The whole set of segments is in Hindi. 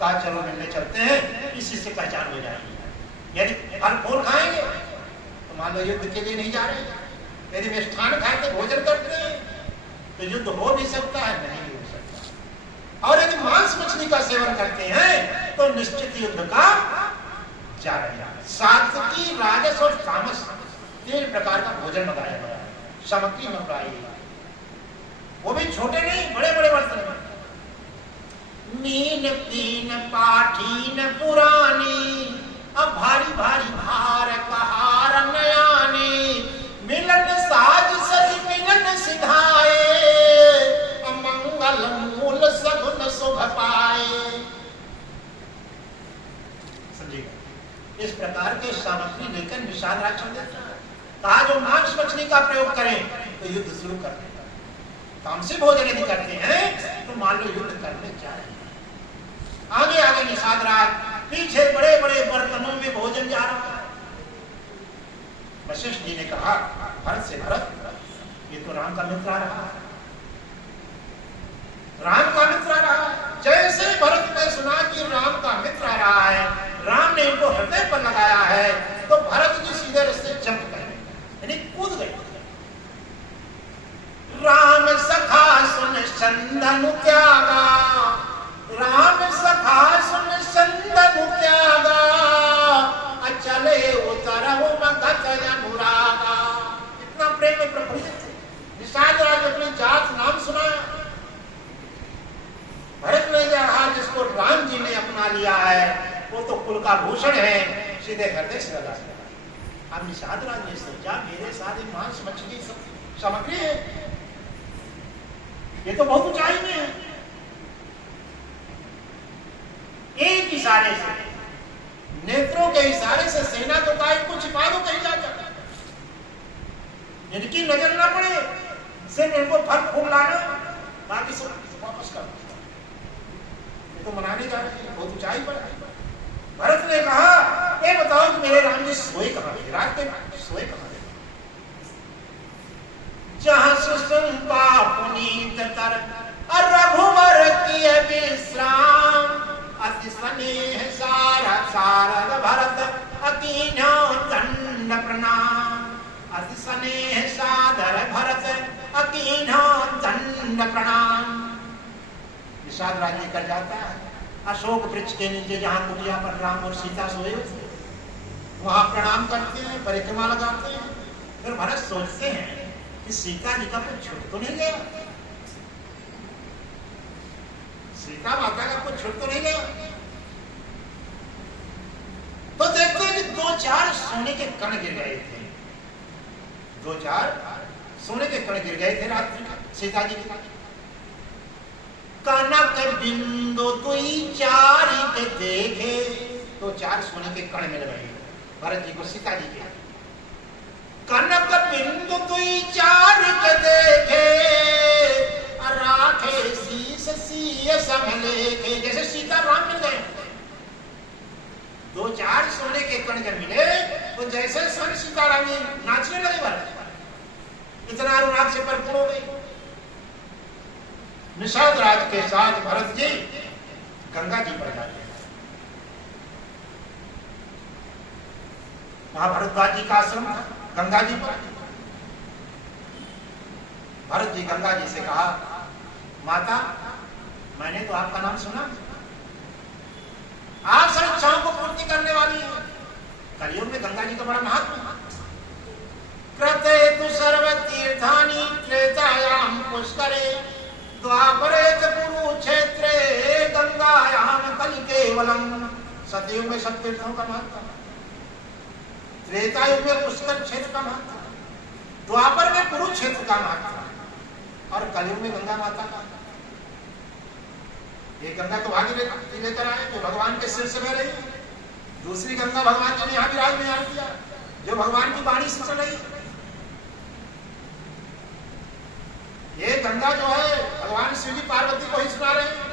कहा चलो मिलने चलते हैं, इसी से पहचान हो जाएगी। यदि फल फूल खाएंगे तो मान लो युद्ध के लिए नहीं जा रहे, यदि मिष्ठान खाते भोजन करते हैं तो युद्ध हो भी सकता है, नहीं हो सकता। और यदि मांस मछली का सेवन करते हैं तो निश्चित युद्ध का जा रहा है। सात्विकी, राजस और तामस 3 प्रकार का भोजन मंगाया गया है। सामग्री मंगाई, वो भी छोटे नहीं, बड़े बड़े बर्तन में। मीन पीन पाठीन पुरानी, अब भारी भारी भार कहार नयाने, मिलन साज सज मिलन सिधाए, अमंगल मूल सगुन शुभ पाए। समझिएगा, इस प्रकार के सामग्री लेकर निषाद राज चल देता है। कहा जो मांस मछली का प्रयोग करें तो युद्ध शुरू कर देगा। तामसी भोजन यदि करते हैं तो मान लो युद्ध करने जा रहे हैं। आगे आगे निषाद राज, पीछे बड़े बड़े बर्तनों में भोजन जा रहा है। वशिष्ठ जी ने कहा भरत से, भरत ये तो राम का मित्र आ रहा है, राम का मित्र आ रहा है। जैसे भरत ने सुना कि राम का मित्र आ रहा है, राम ने इनको हृदय पर लगाया है, तो भरत जी सीधे रस्ते जंप गए, यानी कूद गए। राम सखा सुन चंदन त्यागा, राम सखा सुन चंदन त्यागा, अचले उतरहु मगध अनुरागा। इतना प्रेम में प्रफुल्लित थे। निषाद राज अपनी जात नाम सुनाया। भरत ने कहा जिसको राम जी ने अपना लिया है वो तो कुल का भूषण है, सीधे हृदय से लगा। अब निषाद राज ने सोचा मेरे साथ मांस मछली सामग्री है, ये तो बहुत ऊंचाई में है। एक इशारे से, नेत्रों के इशारे से सेना तो काय को छिपा दो कहीं जाकर, इनकी नजर ना पड़े, सिर्फ इनको फल फूल लाना, बाकी सब वापस कर। ये तो मनाने जा रहे हैं, बहुत ऊंचाई पर। भरत ने कहा ये बताओ कि मेरे राम जी सोए कहां, रात के सोए कहां? जहां सुसुम्पा पुनीत कर रघुवर किए विश्राम, अति स्नेह सारा सारद भरत अकीन्यो दंड प्रणाम, अति स्नेह सादर भरत अकीन्यो दंड प्रणाम। निषाद राज लेकर जाता है अशोक वृक्ष के नीचे, जहां कुटिया पर राम और सीता सोए, वहां प्रणाम करते हैं, परिक्रमा लगाते हैं। फिर भरत सोचते हैं कि सीता जी का कुछ छूट तो नहीं गया, सीता माता का कुछ छूट तो नहीं गया। तो देखते हैं कि 2-4 सोने के कण गिर गए थे, 2-4 सोने के कण गिर गए थे रात्रि सीता जी के। कनक बिंदु दुई चारि के देखे, 2-4 सोने के कण मिल गए भरत जी को सीता जी के। कनक बिंदु दुई चारि के देखे, राखे शीस सीय समलेखे। जैसे सीता राम मिल गए, 2-4 सोने के कण जब मिले तो जैसे सन सीता रानी नाचने लगे भरत, इतना अनुराग से परिपूर्ण हो गई। निषाद राज के साथ भरत जी गंगा जी पर जाते हैं। वहां भरद्वाज जी का आश्रम था गंगा जी पर। भरत जी गंगा जी से कहा माता मैंने तो आपका नाम सुना, आप सब इच्छाओं को पूर्ति करने वाली है। कलयुग में गंगा जी का बड़ा महत्व है। कृते तु सर्व तीर्थानि त्रेतायाम पुष्करे, द्वापरे च कुरुक्षेत्रे गंगायाम कलि केवलम। सतयुग में सब तीर्थों का महत्व, त्रेता युग में पुष्कर क्षेत्र का महत्व, द्वापर में कुरुक्षेत्र का महत्व और कलयुग में गंगा माता का। ये गंगा तो भागी लेकर आए जो भगवान के सिर से बह रही है, दूसरी गंगा भगवान जी ने यहाँ विराजमान किया जो भगवान की वाणी से चल रही है। ये गंगा जो है भगवान शिव जी पार्वती को ही सुना रहे हैं।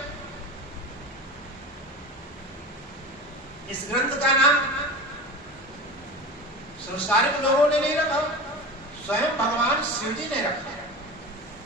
इस ग्रंथ का नाम संसारिक लोगों ने नहीं रखा, स्वयं भगवान शिव जी ने रखा।